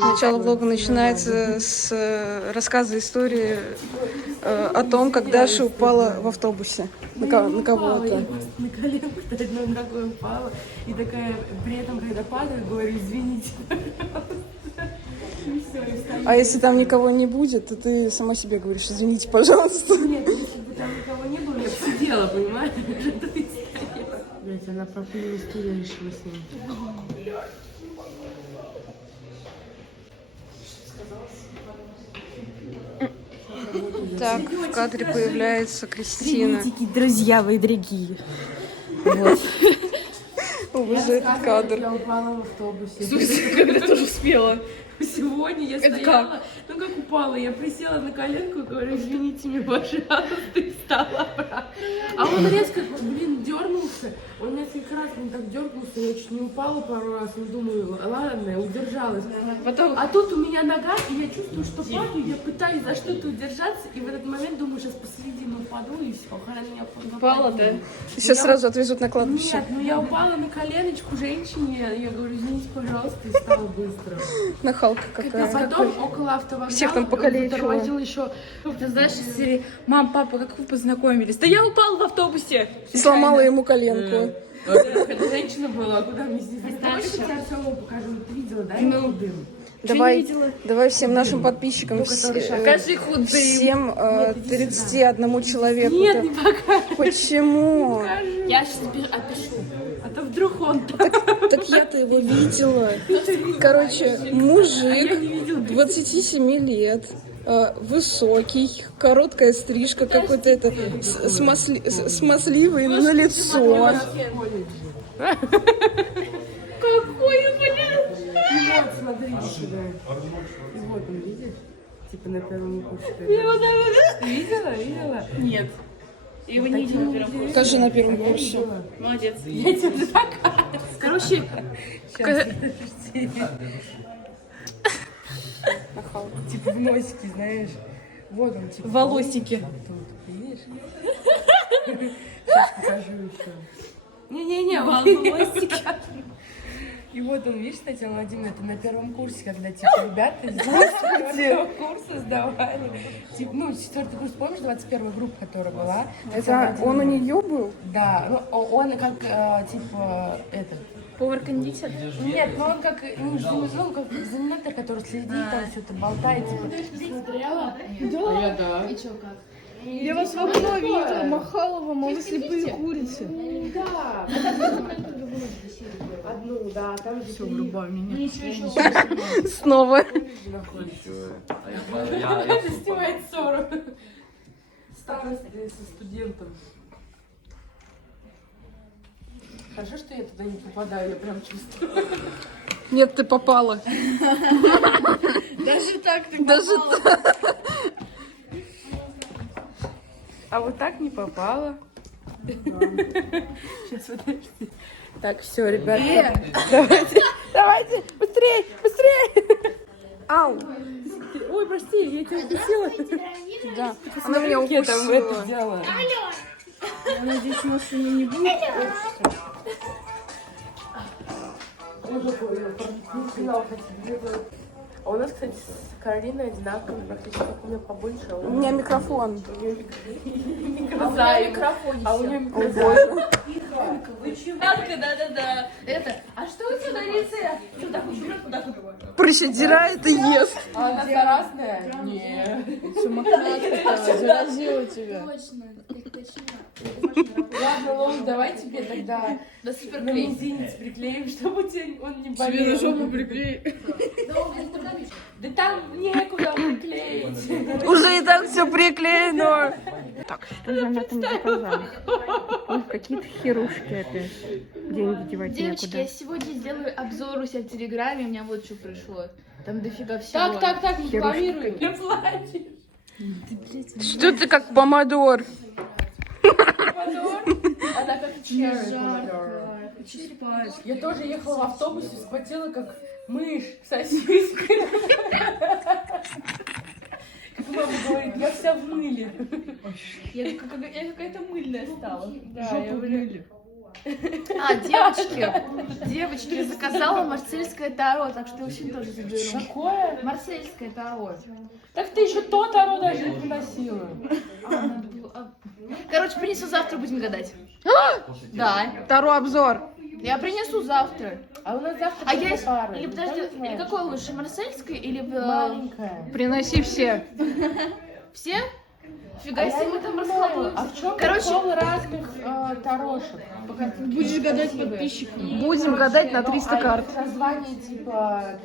Начало влога начинается с рассказа истории о том, как Даша упала в автобусе на кого-то. На коленку одной ногой упала. И такая, при этом, когда падаю, говорю, извините, пожалуйста. А если там никого не будет, то ты сама себе говоришь, извините, пожалуйста. Нет, если бы там никого не было, я бы сидела, понимаешь? Блять, она про пыльную историю решила снимать. Так, в кадре появляется Кристина. Приветики, друзья мои дорогие. Вот. Уже этот кадр. Я упала в автобусе. В смысле, когда ты тоже успела? Сегодня я Это стояла, как? ну как упала, я присела на коленку и говорю, извините меня, пожалуйста, и встала обратно. А он резко, дернулся, он несколько раз так дернулся, я чуть не упала пару раз, но думаю, ладно, я удержалась. Потом... А тут у меня нога, и я чувствую, что падаю, я пытаюсь за что-то удержаться, и в этот момент думаю, сейчас посередину упаду, и все, хрен меня Упала, да? Сейчас сразу отвезут на кладбище. Нет, ну я упала на коленочку женщине, я говорю, извините, пожалуйста, и встала быстро. Нахалка А какая. потом около автовокзала Всех там покалечила. затормозил еще. Ты знаешь, из серии «Мам, папа, как вы познакомились?» Да я упала в автобусе! И сломала ему коленку. Это женщина была, а куда мне здесь? Давай я тебе Артему покажу, ты видела, да? Ну, дым. Давай всем нашим подписчикам, Покажи худым. всем 31 человеку. Нет, не покажу. Почему? Я сейчас опишу. А то вдруг он Так я-то его видела. Короче, мужик 27 лет, высокий, короткая стрижка, какой-то это смазливый на лицо. Какой, блин! Вот, смотри сюда. И вот он, видишь? Типа на первом курсе. Ты видела? Нет. Я его не видела на первом курсе. Покажи на первом курсе. Молодец. Я тебе покажу. Короче, Типа в носике, знаешь. Вот он, типа. волосики. Тут, видишь? Сейчас покажу еще. Не-не-не, Волосики. И вот он, видишь, кстати, Владимир, это на первом курсе, когда, типа, ребята из 4 курса сдавали. Типа, ну, 4 курс, помнишь, 21 группа, которая была? Это он у нее был? Да, ну, он как, типа, этот. Повар-кондитер. Нет, ну он как, ну, как экзаменатор, который следит, там что-то болтает, типа. Смотрела? Да. И чё, как? Я вас в окно видела, махала вам, а вы слепые курицы. Да. Одну, да, там же все врубай меня. Снова. Это снимает ссору. Старость со студентом. Хорошо, что я туда не попадаю, я прям чувствую. Нет, ты попала. Даже так ты Даже попала. А вот так не попала. Сейчас, подожди. Так, все, ребята. Давайте, быстрее. Ау. Ой, прости, я тебя укусила. Да. Она меня Как я там укусила. это делала? Я надеюсь, в машине не будет. А у нас, кстати, с Каролиной одинаково, практически как у меня побольше. А У меня микрофон. микрофон. А у нее О, микрофон. боже. Да. Это, а что у тебя на лице? Вот так вот берет, вот так вот. Прищедирает и ест. А она заразная? Нет. Заразила тебя. Ладно, Лом, давай тебе тогда Да на суперклей. мизинец приклеим, чтобы он не болел. Тебе на жопу приклеи. Да там некуда приклеить. Уже и так все приклеено. Так, что же нам это не заказали? Ой, какие-то херушки опять. Деньги девать Девочки, некуда. я сегодня сделаю обзор у себя в Телеграме, у меня вот что пришло. Там дофига всего. Так, рекламируй. Не плачешь. Что ты как помидор? Она как черри. Хочу спать. Я тоже ехала в автобусе, схватила как мышь сосиской. Как мама говорит, я вся в мыле. Я какая-то мыльная стала. Да, я говорю, А, девочки, заказала марсельское таро, так что очень тоже заберу. Какое? Марсельское таро. Так ты еще то таро даже не приносила. Короче, принесу завтра, будем гадать. Да. Таро обзор. Я принесу завтра. А у нас завтра А только я... пары. Или подожди, Никто не знает. или какое лучше, марсельское или... Маленькая. Приноси все. Все? Фига себе, мы там А расхлопываемся. в чем Короче, прикол разных тарошек? будешь гадать подписчикам. Будем гадать на 300 карт. Название типа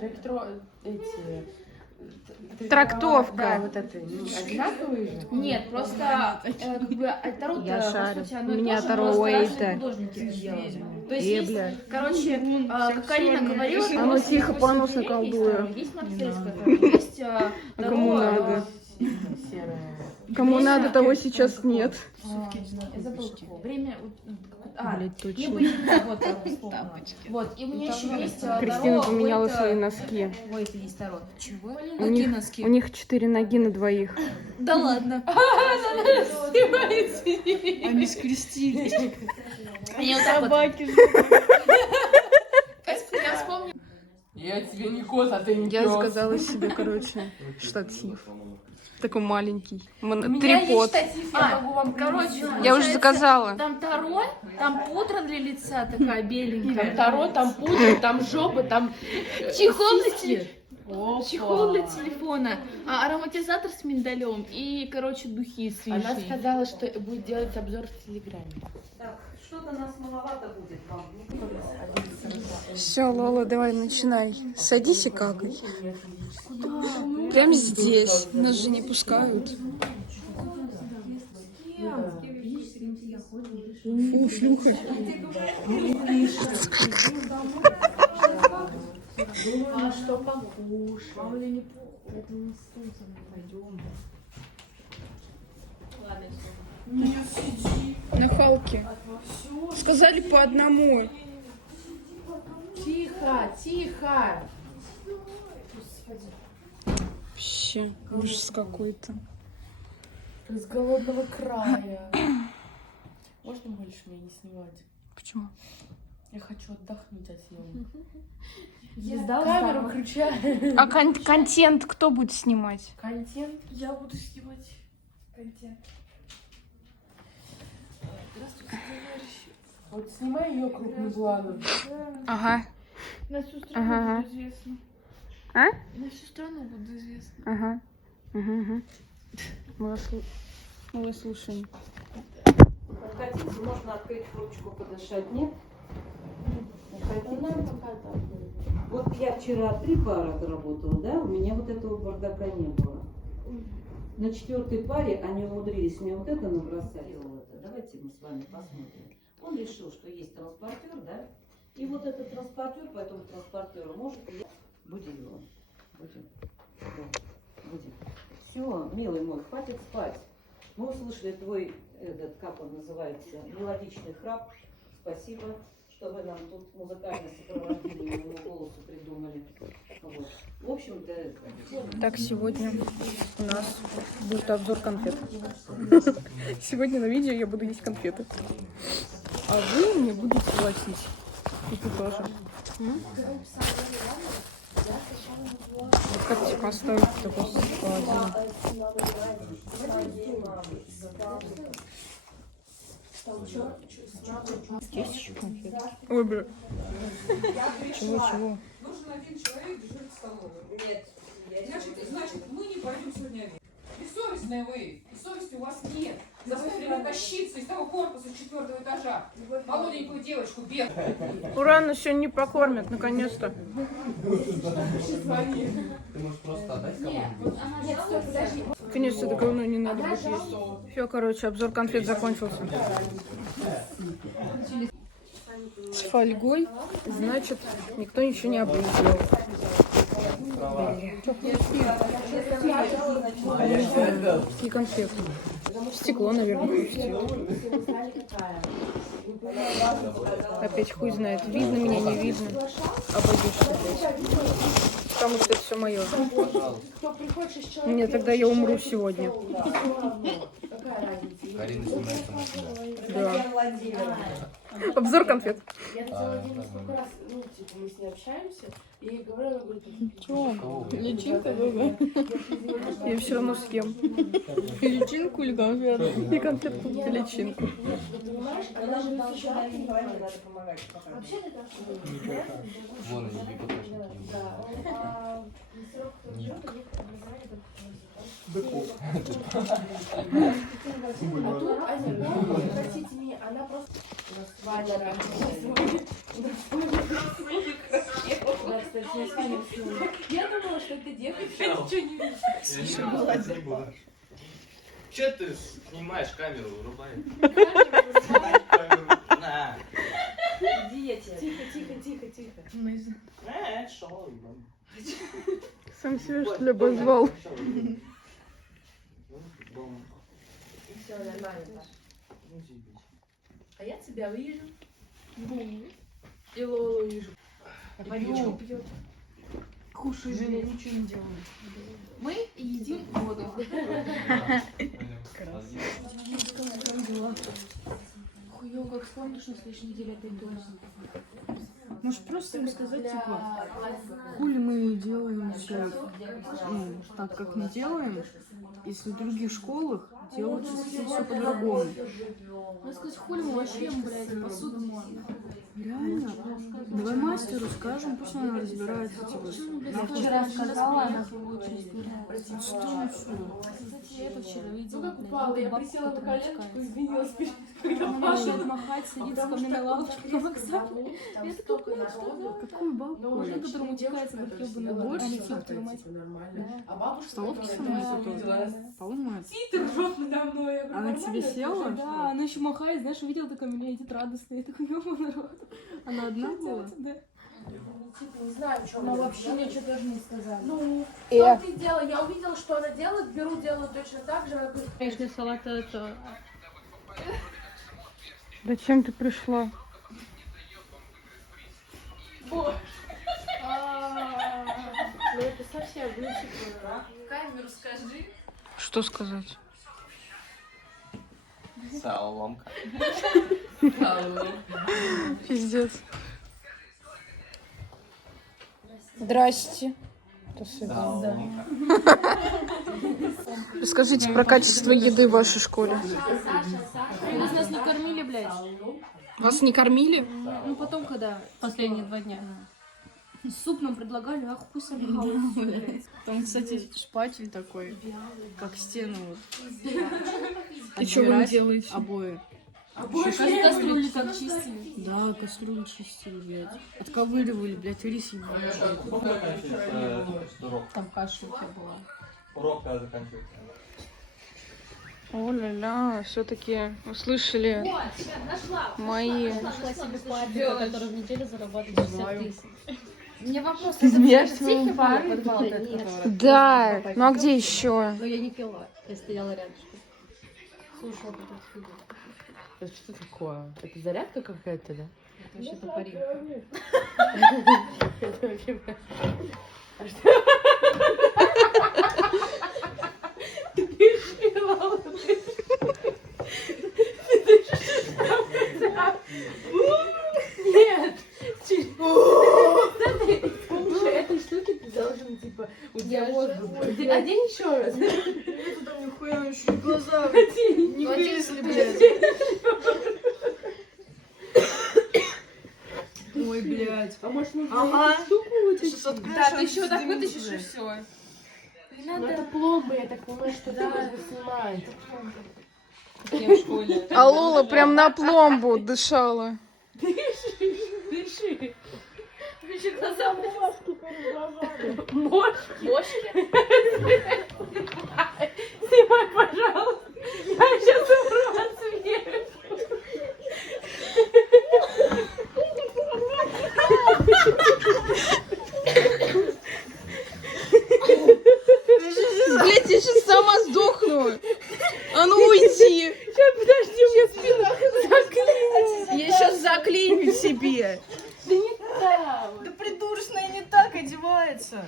Трактовка. Да, вот это. Одинаковые же? Нет, просто как бы таро Я шарю. оно У и меня тоже, Таро просто разные Уэйта. художники сделали. То есть Бля. есть, короче, как Карина говорила... А ну есть тихо, понос сиденье, наколдую. есть марсельское таро, есть таро... Кому надо? Серая. Кому надо, того сейчас нет. Я забыла, какого. Время... Блять, точно. Вот, таро вспомнила. Вот, и у меня еще есть таро... Кристина поменяла Уэйта. свои носки. Ой, это есть таро. Чего? У них 4 ноги на двоих. Да ладно. Они скрестились. Они вот так вот. Я вспомнила. Я тебе не кот, а ты не Я пёс. заказала себе, короче, штатив. Такой маленький. У меня есть Трипод. штатив, я могу вам... Короче, Я уже получается, заказала. Там таро, там пудра для лица такая Там беленькая. таро, там пудра, там жопа, там... Чехол для сиськи. Чехол для телефона, ароматизатор с миндалем и, короче, духи Она свежие. сказала, что будет делать обзор в Телеграме. Что-то нас маловато будет вам. Все, Лола, давай начинай. Садись и какай. Прямо здесь. Нас же не пускают. Фу, шлюха. А что покушать? Нахалки. Сказали по одному. Тихо, тихо. Вообще, ужас какой-то. С голодного края. Можно больше меня не снимать? Почему? Я хочу отдохнуть от съемок. Звезда Камеру включай. А контент кто будет снимать? Контент. Я буду снимать контент. Здравствуйте, товарищи. Вот снимай ее крупным планом. Ага. На всю страну Ага. буду известна. А? На всю страну буду известна. Ага. Угу. Мы вас слушаем. Хотите, можно открыть ручку, подышать, нет? Вот я вчера 3 пары отработала, да? У меня вот этого бардака не было. На 4-й паре они умудрились мне вот это набросать. Давайте мы с вами посмотрим. Он решил, что есть транспортер, да? И вот этот транспортер, по этому транспортеру может... Будем его. Будем. Все, милый мой, хватит спать. Мы услышали твой, этот, как он называется, мелодичный храп. Спасибо, что вы нам тут музыкальное сопровождение моему голосу придумали. Вот. В общем-то... Так, сегодня у нас будет обзор конфет. Сегодня на видео я буду есть конфеты. А вы мне будете платить. И ты тоже. Как тебе поставить такой холодильник? Есть еще конфеты? Ой, бля. Чего? Нужен один человек дежурить в столовой. Нет. Значит, мы не пойдем сегодня обедать. Бессовестные вы. И совести у вас нет. Заставили тащиться из того корпуса 4-го этажа. Молоденькую девочку бедную. Ура, нас сегодня не покормят, наконец-то. Конечно, это говно не надо будет есть. Все, короче, обзор конфет закончился. С фольгой, значит, никто ничего не облизывал. Какие конфеты? Стекло, наверное, хрустит. Опять хуй знает, видно меня, не видно. Обойдешься опять. Потому что это все мое. Нет, тогда я умру сегодня. Карина снимается на себя. Да. Обзор конфет. Я взяла Диму сколько раз, ну, типа, мы с ней общаемся, и я ей говорю, она говорит, Чё? Личинка, да? Я все равно съем. И личинку или конфету? И конфетку, и личинку. ты понимаешь, она же должна понимать. Вообще ты так Вон они бегут. А тут, Аня, ну, простите меня, она просто... У нас Ваня раньше. Я думала, что это девочка, я ничего не вижу. Че ты снимаешь камеру, вырубай? На. Тихо. Сам себе что ли обозвал? Все нормально. А я тебя вижу. И Лолу вижу. Пойдем. Кушай, я ничего не делаю. Мы едим воду. Хуё, как вспомнишь, на следующей неделе опять должен. Может просто им сказать, типа, хули мы делаем все, ну, так, как мы делаем, если в других школах делают все по-другому. Надо сказать, хули мы вообще, блядь, посуду можно. Реально? Давай мастеру скажем, пусть она разбирается, типа, Я вчера сказала, она будет разбираться. что ничего. Кстати, я это вчера видела. Ну как упала, я присела на коленочку, извинилась перед Она начинает махать, садится ко мне на лавочку на вокзале. Я такая, блядь, что Какую бабку? Человек, которому утекается как ёбаный борщ, ёб твою мать. нормально. А бабушка Столовки которая со мной тоже готовят? видела. По-моему, это. Сидит, ржет надо мной. Я говорю, Она к тебе нормально? села? Да, она еще махает, знаешь, увидела такая меня, идет радостная. Я такой, ёбаный народ. Она одна была? Да. Типа, не знаю, что Но вообще ничего тоже не сказали. Ну, в том-то и дело. Я увидела, что она делает, беру, делаю точно так же. Она говорит, Конечно, салат это... Зачем ты пришла? ну это совсем, ну типа, Камеру скажи. Что сказать? Соломка. Пиздец. Здрасте. До свидания. Расскажите про качество еды в вашей школе. Нас не кормили, блядь. Вас не кормили? Ну потом, когда последние 2 дня. Суп нам предлагали, ах, пусть блядь. Там, кстати, шпатель такой, как стену вот. И что вы не отбирать делаете? Обои. Кастрюли как чистили. Да, кастрюлю чистили, блядь. Отковыривали, блядь, рис ебучий. Сколько заканчивается урок? Там каша у тебя была. Урок когда заканчивается? О-ля-ля, все-таки услышали мои... Нашла себе парня, который в неделю зарабатывает 60 тысяч. Мне вопрос, Ты это знаешь все своего парня подвал, который... Да, ну а где еще? Но я не пила, я стояла рядом. Слушала потом фигу. это что такое? Это зарядка какая-то, да? Это вообще топоринка. Это вообще... Нет! Этой штуки ты должен, типа, у тебя воздух. Одень еще раз. Там нихуя еще глаза Не вылезли, блядь. Ой, блядь. А может, нужно Ага. эту штуку вытащить? Да, ты еще так вытащишь и все. Ну, это пломба, я так понимаю, что да, снимает. Я в школе. А Лола прям на пломбу дышала. Дыши. Еще глаза Мошки? Снимай, пожалуйста. Я сейчас умру от смеха. Блять, я сейчас сама сдохну. А ну уйди. Сейчас, подожди, у меня спина заклинит. Я сейчас заклиню себе. Да не так. Да придурочная не так одевается.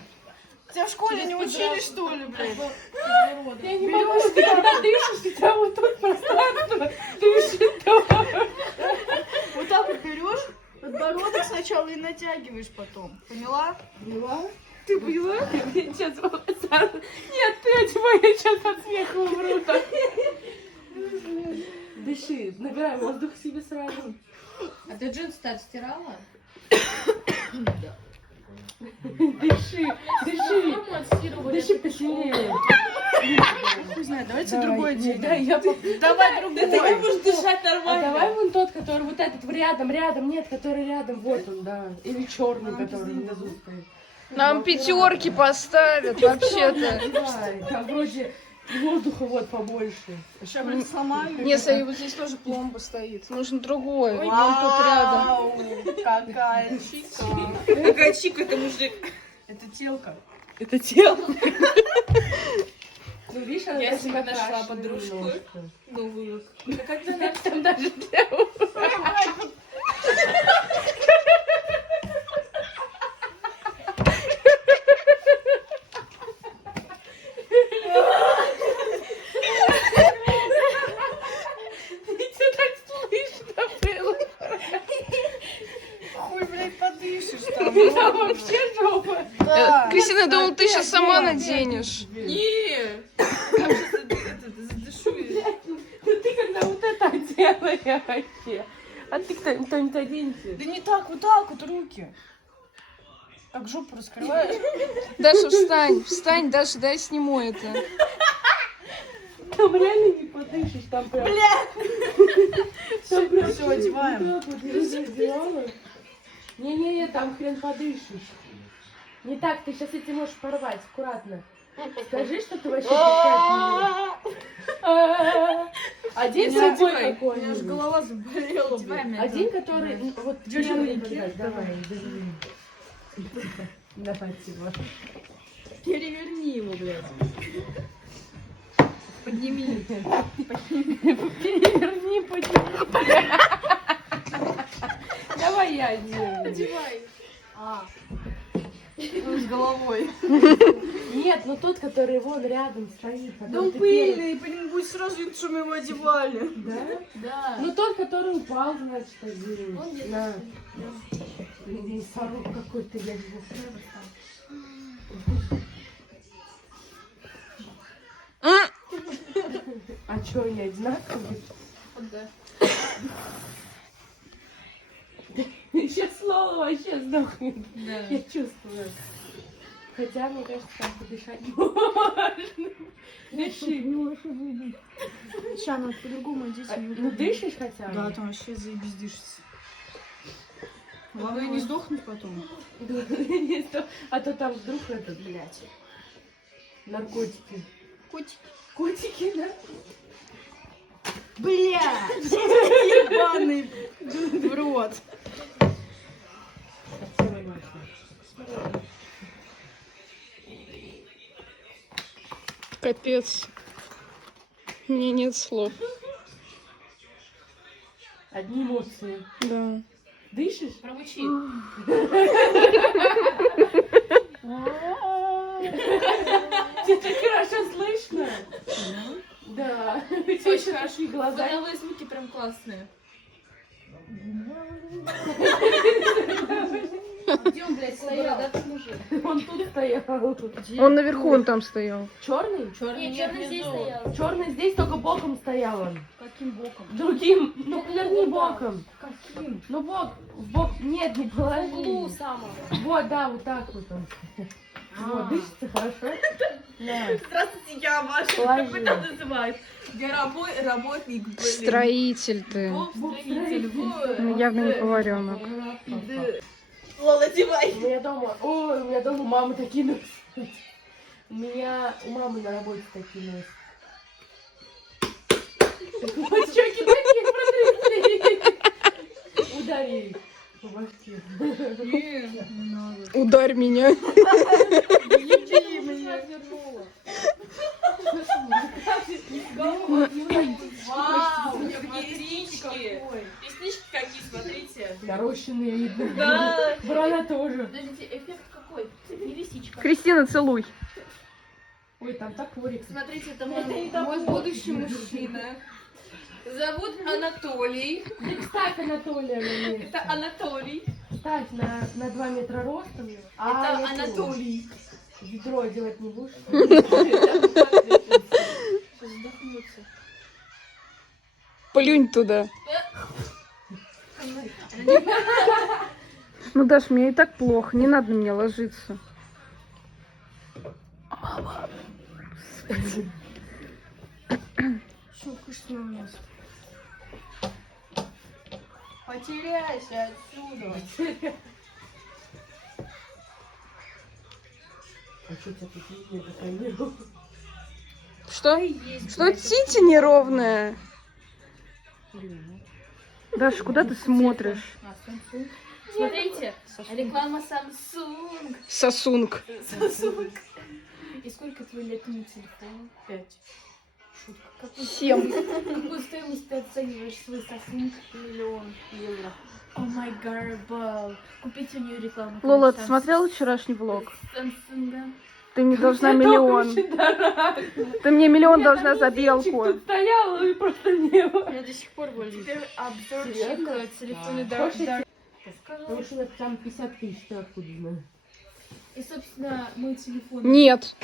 Тебя в школе не учили, что ли, блядь? Я не могу, что ты когда дышишь, у тебя вот тут пространство дышит. Вот так подбородок сначала и натягиваешь потом. Поняла? Поняла? Ты поняла? Сейчас, нет, ты одевай, я сейчас от смеха умру. Так. Дыши, набирай воздух себе сразу. А ты джинсы-то отстирала? Дыши, дыши. Дыши посильнее. Не знаю, давайте другой день. Да, я Давай другой. Ты не будешь дышать нормально. А давай вон тот, который вот этот рядом, нет, который рядом, вот он, да. Или черный, который внизу стоит. Нам пятерки поставят, вообще-то. Давай, там вроде воздуха вот побольше. Сейчас, блин, сломаю. Не, смотри, вот здесь тоже пломба стоит. Нужен другой. Вон тут рядом. Вау, какая чика. Какая чика, это мужик. Это телка. Это тело. Ну, видишь, она Я даже себе нашла накрашена подружку. немножко. Новую. Как ты там даже для Хуй, блядь, подышишь там. Там вообще жопа. Да. Кристина, я думала, ты сейчас сама наденешь. Не! Там сейчас задышу. Ну ты когда вот это делаешь вообще? А ты кто-нибудь оденься. Да не так, вот руки. Так жопу раскрываешь. Даша, встань, Даша, дай сниму это. Там реально не подышишь, там прям... Там прям... Все, одеваем. Не-не-не, там хрен подышишь. Не так, ты сейчас эти можешь порвать, аккуратно. Скажи, что ты вообще дышать не можешь. Одень Не другой одевай. У меня аж какой-нибудь. голова заболела, блядь. Один, который... Вот Держи первый, руки. давай, держи. Давай, Тима. Переверни его, блядь. Подними. Переверни, подними. Давай я одену. Одевай. С головой. Нет, ну тот, который вон рядом стоит. Да который он ты первый. пыльный, по нему будет сразу видно, что мы его одевали. Да? Да. Ну тот, который упал, значит, один. На. Носорог какой-то, я не знаю. А чё, они одинаковые? Да. Сейчас Лола вообще сдохнет. Да. Я чувствую. Хотя, мне кажется, там подышать можно. Дыши. Сейчас надо по-другому одеть. Ну дышишь хотя бы? Да, там вообще заебись дышится. Главное не сдохнуть потом. А то там вдруг этот, блядь, наркотики. Котик. Котики, да? Бля! Ебаный в рот. Капец. У меня нет слов. Одни эмоции. Да. Дышишь? Промучи. Тебе так хорошо слышно? Да. У тебя очень хорошие глаза. Фоновые звуки прям классные. Где он, блядь, стоял? Бородатый мужик. Он тут стоял. Он наверху, он там стоял. Черный? Черный нет внизу. Черный здесь, только боком стоял он. Каким боком? Другим. Ну, не боком. Каким? Ну, в бок. Нет, не В углу положи. самого. Вот, да, вот так вот он. Вот, дышится хорошо? Да. Здравствуйте, я Маша. Положи. Как вы там называют? Я работник, блин. Строитель ты. Строитель. Ну, явно не поваренок. Лола, одевай. У меня дома мамы такие носят. У мамы на работе такие носят. Щеки такие протрясли. Удари их по башке. Ударь меня. Вау, у меня реснички. Реснички какие, смотрите. Нарощенные видно. Да. Борода тоже. Подождите, эффект какой? Не лисичка. Кристина, целуй. Ой, там топорик. Смотрите, это мой будущий мужчина. Зовут Анатолий. Ставь Анатолия на меня. Это Анатолий. Ставь на 2 метра ростом. Это Анатолий. Ведро делать не будешь? Задохнуться. Плюнь туда. Ну, Даш, мне и так плохо, не надо на меня ложиться. Что вкусно у нас? Потеряйся отсюда. А что тебя тут не такая? Что? Что тити неровная? Даша, куда ты смотришь? Смотрите, реклама Samsung. Сосунг. Samsung. И сколько твой летний телефон? 5. 7. Какую стоимость ты оцениваешь свой Samsung? 1 000 000 евро. О май гад, купите у нее рекламу. Лола, ты смотрела вчерашний влог? Samsung. Ты мне должна миллион. Ты мне миллион должна за белку. Тут стояла и просто не было. Я до сих пор болею. Теперь обзорчик Серьезно? телефона Хочешь, Скажу. потому что там 50 тысяч, ты откуда знаешь? И, собственно, мой телефон. Нет.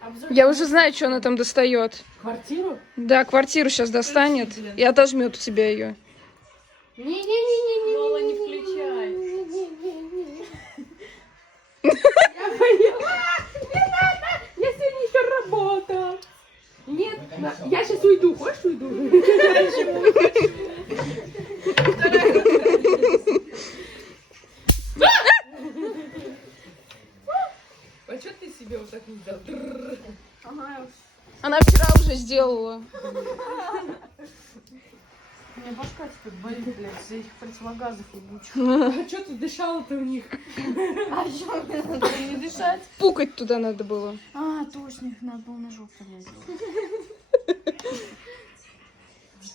Обзор. Я уже знаю, что она там достает. Квартиру? Да, квартиру сейчас достанет и отожмет у тебя ее. Не-не-не-не-не. Лола, не включай. Я поняла. Не надо. Я сегодня еще работал. Нет, я сейчас уйду. Хочешь уйду? А что ты себе вот так не сделал? Она вчера уже сделала. У меня башка теперь болит, блядь, из-за этих противогазов ебучих. А что ты дышала-то в них? А что, мне надо не дышать? Пукать туда надо было. А, точно, их надо было на жопу лезть.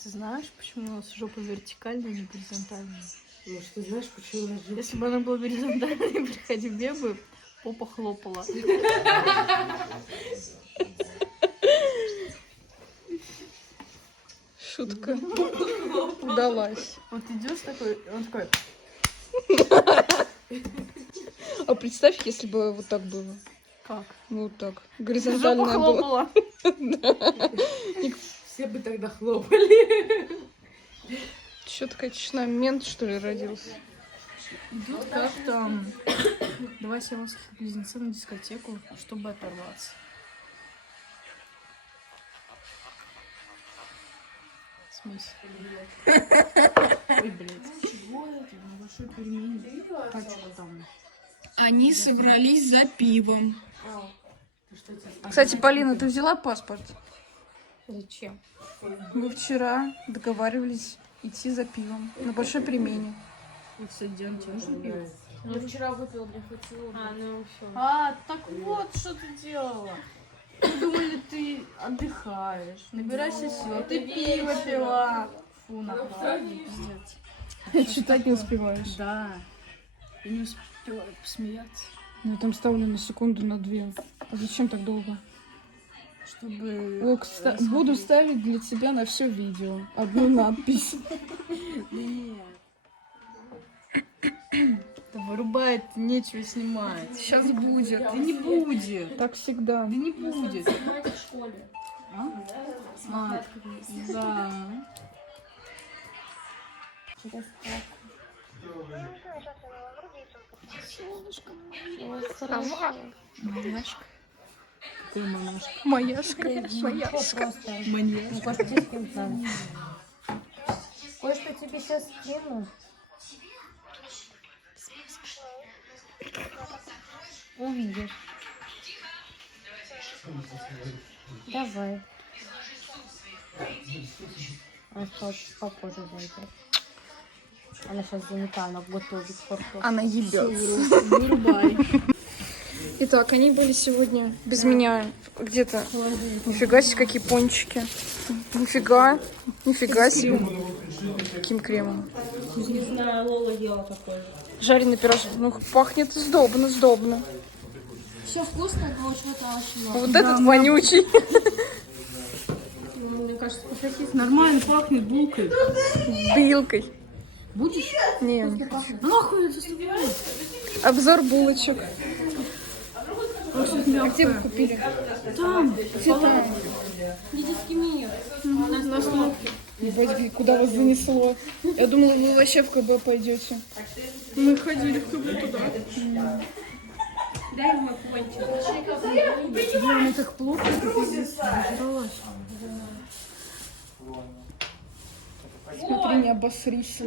Ты знаешь, почему у нас жопа вертикальная, а не горизонтальная? Ну что, знаешь, почему я живу? Если бы она была горизонтальной, при ходьбе бы попа хлопала. Шутка. Удалась. Вот идешь такой, он такой, А представь, если бы вот так было. как? Ну, вот так. Жопа Горизонтальная была. хлопала. Все бы тогда хлопали. Что такая чечна? Мент, что ли, родился? Идут как там два сиамских близнеца на дискотеку, чтобы оторваться. В смысле? Ой, блядь. Чего это? На большой перемене. Хочу там. Они собрались за пивом. Кстати, Полина, ты взяла паспорт? Зачем? Мы вчера договаривались идти за пивом на большой перемене. Вот, кстати, Диана, тебе нужно пиво? Я вчера выпила, мне хватило. Ну все. А, так вот, что ты делала. Мы думали, ты отдыхаешь, набирайся сил. Ты пиво пила. Фу, нахуй, пиздец. Читать не успеваешь. Да. Я не успела посмеяться. Ну, я там ставлю на секунду, на 2. А зачем так долго? Чтобы... Буду ставить для тебя на все видео. Одну надпись. Нет. Да вырубает, нечего снимать. Сейчас будет. Да не будет. Так всегда. Да не будет. В школе. А, да. Маньяшка. Какой маньяшка? Маяшка. Маяшка. Маньяшка. Кое-что тебе сейчас скину. Увидишь. Давай. Она попозже зайдет. Она сейчас занята, она готовит картошку. Она ебет. Вырубай. Итак, они были сегодня без меня где-то. Нифига себе, какие пончики. Нифига. Нифига себе. Каким кремом? Не знаю, Лола ела такой. Жареный пирожок. Ну, пахнет сдобно, сдобно. Все вкусно, но что-то очень Вот этот вонючий. Кажется, по Нормально пахнет булкой. вилкой. Будешь? Не. Нахуй это ступай. Обзор булочек. Очень А где вы мягкая. купили? Там. Где там? На остановке. Ебать, куда вас занесло? Я думала, вы вообще в КБ пойдете. Мы ходили в КБ туда. Блин, мне так плохо, что ты здесь зажралась. Смотри, не обосрись.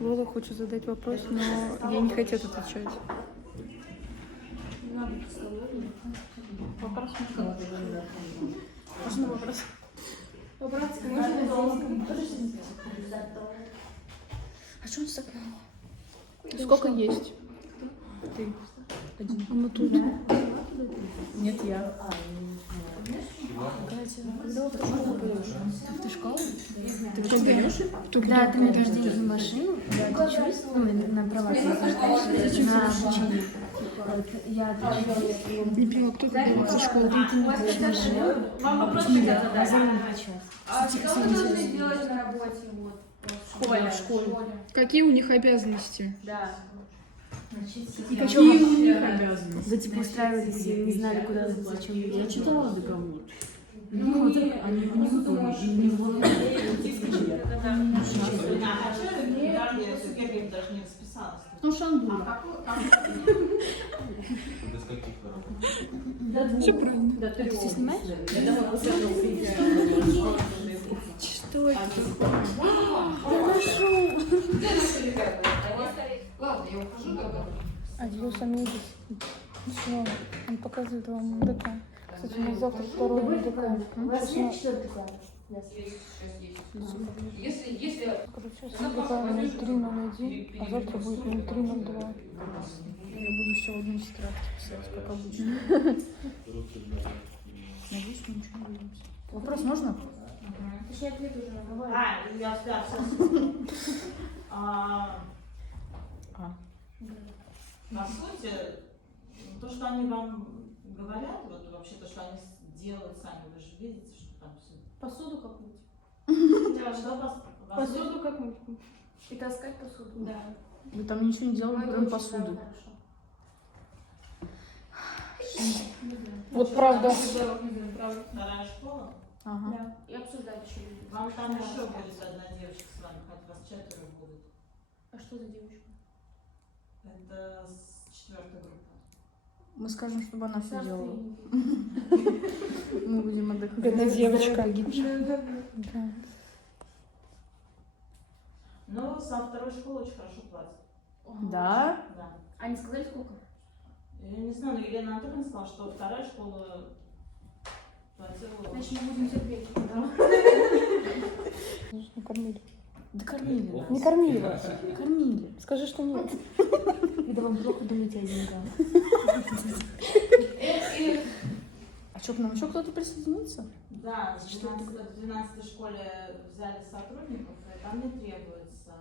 Лола хочет задать вопрос, но ей не хотят отвечать. Вопрос можно вопрос? А что он так мало? Сколько есть? Ты. Один. А мы тут. Нет, я. Когда ты в школу пойдешь? Ты в школу? Ты что, даешь? Да, ты мне дашь деньги на машину, я отучусь, ну, на права ты отучишь, на обучение. Вот, я отучусь. Не поняла, кто ты была со школы? Ты не хочешь машину? А почему я на зону хочу? В школе. Какие у них обязанности? Какие у них обязанности? Вы типа устраивались и не знали, куда зачем. Я читала договор. Ну, вот они не выполнили, не выполнили. Ну, шандура. До скольких вы Все правильно. Ты все снимаешь? Что это? Ладно, я ухожу тогда. Адьос, амигос. Все, он показывает вам МДК. Кстати, у нас завтра второй МДК. У вас нет четвертый класс? Сейчас есть. Если Скажу, сейчас МДК 0301, а завтра будет 0302. Я буду все в одну тетрадь писать, как обычно. Надеюсь, мы ничего не увидимся. Вопрос можно? Точнее, ответ уже наговариваю. Я сейчас. По сути, то, что они вам говорят, вот вообще то, что они делают сами, вы же видите, что там все. Посуду какую-нибудь. Что Посуду какую-нибудь. И таскать посуду. Да. Вы там ничего не делали, кроме посуды. Вот правда. Вторая школа? Ага. Да. И обсуждать еще люди. Вам там еще будет одна девочка с вами, хоть вас 4 будет. А что за девушка? Это с 4-й группы. Мы скажем, чтобы она все Царство делала. ей. Мы будем отдыхать. Бедная девочка. Да. Но со второй школы очень хорошо платят. Да? Да. А не сказали сколько? Я не знаю, но Елена Анатольевна сказала, что вторая школа платила. Значит, мы будем терпеть. Не кормили. Да кормили нас. Не кормили вас. Кормили. Скажи, что нет. Когда вам плохо, думайте о деньгах. А что, к нам еще кто-то присоединится? Да, в 12 школе взяли сотрудников, и там не требуется.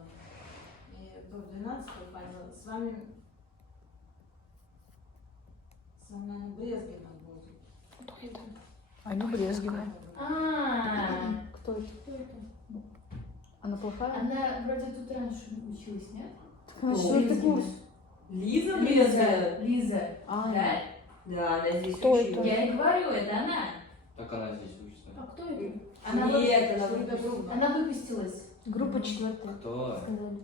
И то в 12 ходила. С вами, наверное, Брезгина будет. Кто это? Аня Брезгина. Кто это? Кто это? Она плохая? Она вроде тут раньше училась, нет? Она четвертый курс. Лиза Брезгина? Лиза. Да? Да, она здесь Кто училась. это? Я и говорю, это она. Так она здесь учится. А кто это? Нет, она выпустилась. Она выпустилась. Группа четвертая. Кто? Сказали.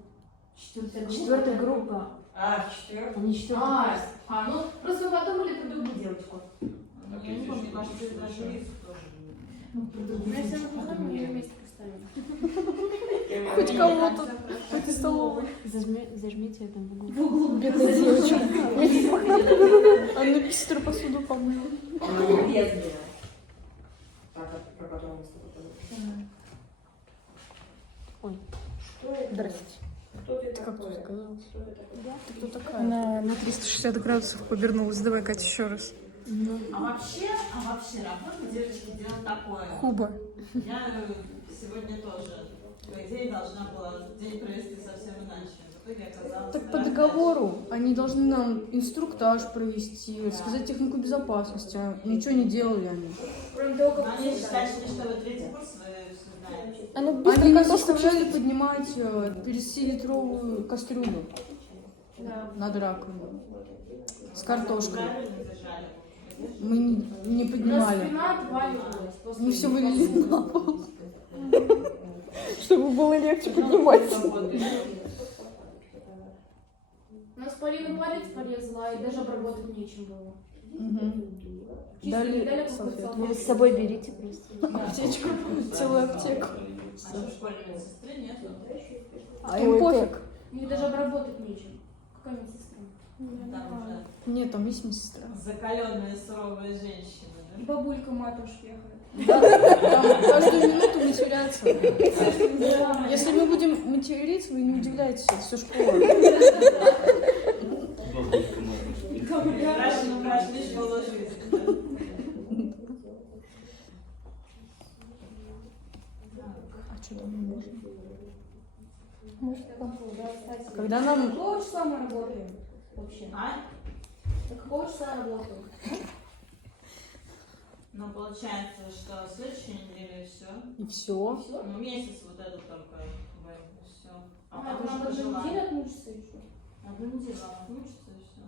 Четвертая группа. А, четвертый. Они четвертая. Ну просто вы подумали про другую девочку. Так, Я не я помню, здесь кажется, учусь. даже Лизу тоже. Если мы познакомим, ее вместе поставим. Хоть кого-то. Хоть из столовой. Зажмите это в углу. Бедная девочка. Она быстро посуду помыла. Она Брезгина. Про которую мы с тобой поговорили. Ой. Что это? Здрасте. Кто ты Как такой? ты сказала? Кто ты такой? Ты кто такая? Она на 360 градусов повернулась. Давай, Катя, еще раз. А вообще, работа девочки делать такое. Хуба. Я сегодня тоже по идее, должна была день провести совсем иначе. В итоге оказалось... Так по договору они должны нам инструктаж провести, рассказать технику безопасности. А ничего не делали они. Кроме того, как Но они считали, что вы третий курс, вы все знаете. Она без Они нас картошку заставляли поднимать 50-литровую кастрюлю Да. над раковиной с картошкой. Правильно держали. Мы не поднимали. Спина отваливалась после Мы все вылили на пол. чтобы было легче подниматься. У нас Полина палец порезала, и даже обработать нечем было. Дали салфетку. С собой берите просто. Аптечку, целую аптеку. А что в школе медсестры нет? А им пофиг. У них даже обработать нечем. Какая медсестра? Там уже Нет, там есть медсестра. закаленные суровые женщины. И бабулька матушки ехала. Там каждую минуту матерятся. Если мы будем материться, вы не удивляйтесь, это все школа. Прошли школу жизни. А что там не можно? Когда нам... Какого числа мы работаем вообще? А? Какого числа работаем? Ну, получается, что в следующей неделе все. И все. Ну, месяц вот этот только. Все. А Нам потом надо уже неделю желание. отмучиться еще. Одну неделю вам отмучиться и все.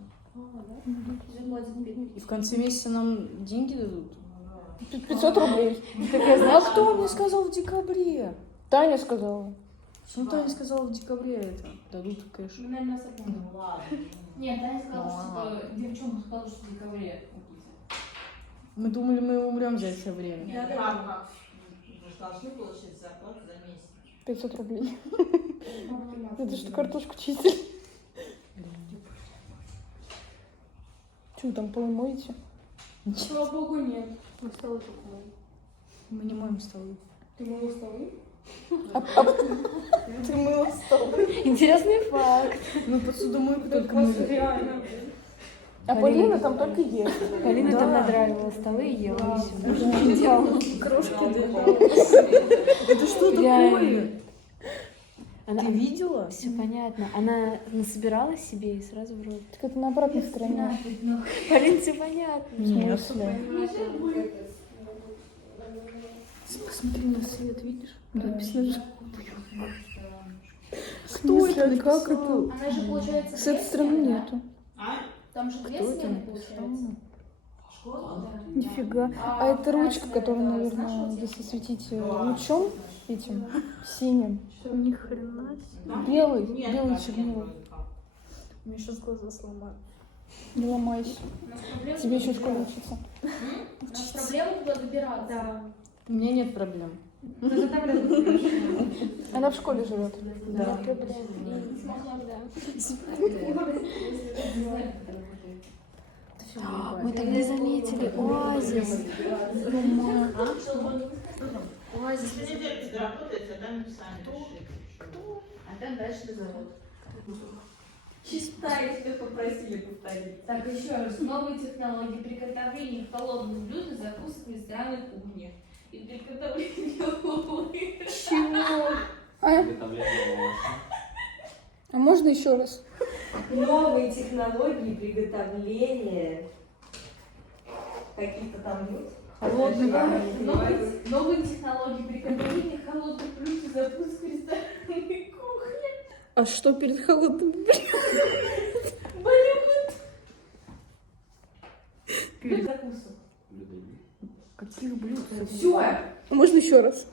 И в конце месяца нам деньги дадут. 500 рублей. Так я знаю, кто вам не сказал в декабре. Таня сказала. Почему Таня сказала в декабре это? Дадут кэш. Мы, наверное, запомним. Ну, ладно. Нет, Таня сказала, что девчонка сказала, что в декабре. Мы думали, мы умрем за это время. Нет, как? Вы же должны получить зарплату за месяц. 500 рублей. Это что, картошку чистили? Что, там полы моете? Слава богу, нет. Мы столы только моем. Мы не моем столы. Ты мыла столы? Ты мыла стол. Интересный факт. Мы посудомойку только мыли. Реально. А Полина там только ест. Полина там надраивала столы и ела. И все. Крошки доедала. Это что такое? Ты видела? Все понятно. Она насобирала себе и сразу в рот. Так это на обратной стороне. Полин, все понятно. Нет. Посмотри на свет, видишь? Написано же. Кто это? Как это? Она же, получается, С этой стороны нету. А? Там же две смены, получается. Школа? Нифига. А это ручка, которую, наверное, если светить лучом этим синим. Ни хрена себе. Белый, Нет, белый как чернил. нет, как. Мне сейчас глаза сломают. Не ломайся. Тебе еще в школе учиться. У нас проблема туда добираться. Да. У меня нет проблем. Она в школе живет. Да. Мы так не заметили оазис. Оазис. Если неделю не работаете, а там сами решите. А там дальше завод. Чисто, если попросили повторить. Так, еще раз. Новые технологии приготовления холодных блюд и закусок в ресторанной кухне. И приготовления лулы. Чего? А можно еще раз? Новые технологии приготовления каких-то там блюд. Новые технологии приготовления холодных блюд и закусок в ресторанной кухне. А что перед холодным? Блюд закусок. Каких блюд? Все. А можно еще раз?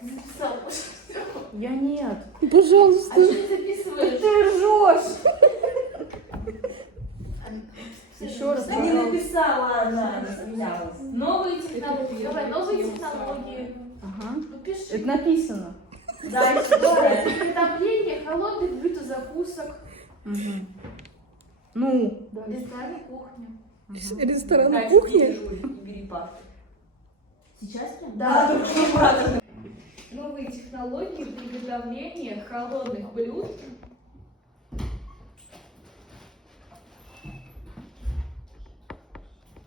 Записала. Я нет. А Пожалуйста. что ты записываешь? Ты ржешь. Еще раз. Да не написала она, не смеялась. Новые технологии. Давай, новые технологии. Ага. Ну, пиши. Это написано. Дальше. Приготовление холодных блюд и закусок Угу. Ну. в ресторанной кухне. Ресторан на Кать, кухне? не жуй, не бери пахты. Сейчас прям? Да, только не матом. Новые технологии приготовления холодных блюд.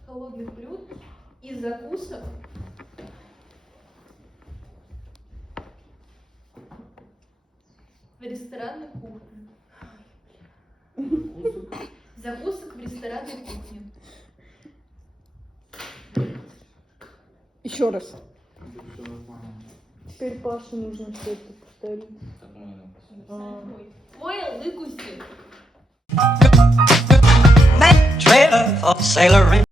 Холодных блюд и закусок ресторанной кухне. Закусок в ресторанной кухне. Еще раз. Теперь Паше нужно все это повторить. Понял, выкуси. Trailer for sailor